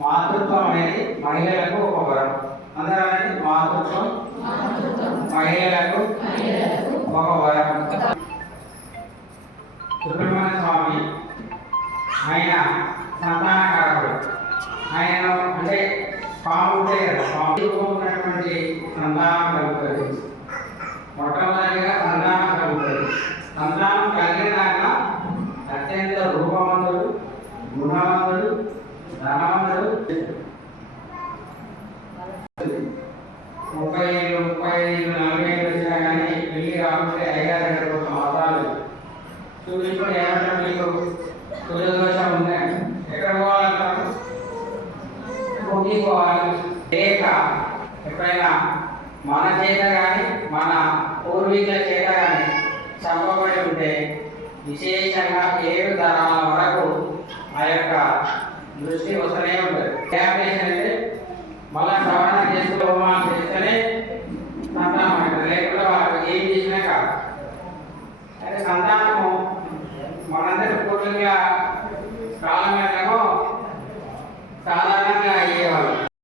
మాతృత్వం అనేది మహిళలకు ఒక వరం. అందరూ అనేది మాతృత్వం మహిళలకు ఒక వరం. సుబ్రహ్మణ్య స్వామి ఆయన సంతానకారకుడు. ఆయన అంటే పాము కదా పాము కాకుండా అయ్యారు దగ్గర ఒక అవసరాలు ఏమంటారు మీకు సూర్యదోషం ఉన్నాయి. ఎక్కడ పోవాలంటారు? కొద్ది పోవాలి లేక ఎప్పుడైనా మన చేత కానీ మన పూర్వీకుల చేత కానీ చంపబడి ఉంటే విశేషంగా ఏడు తరాల వరకు ఆ యొక్క దృష్టి వస్తూనే ఉంటుంది. రిహాబిలిటేషన్ అంటే మళ్ళీ రవాణా చేసుకోవాలి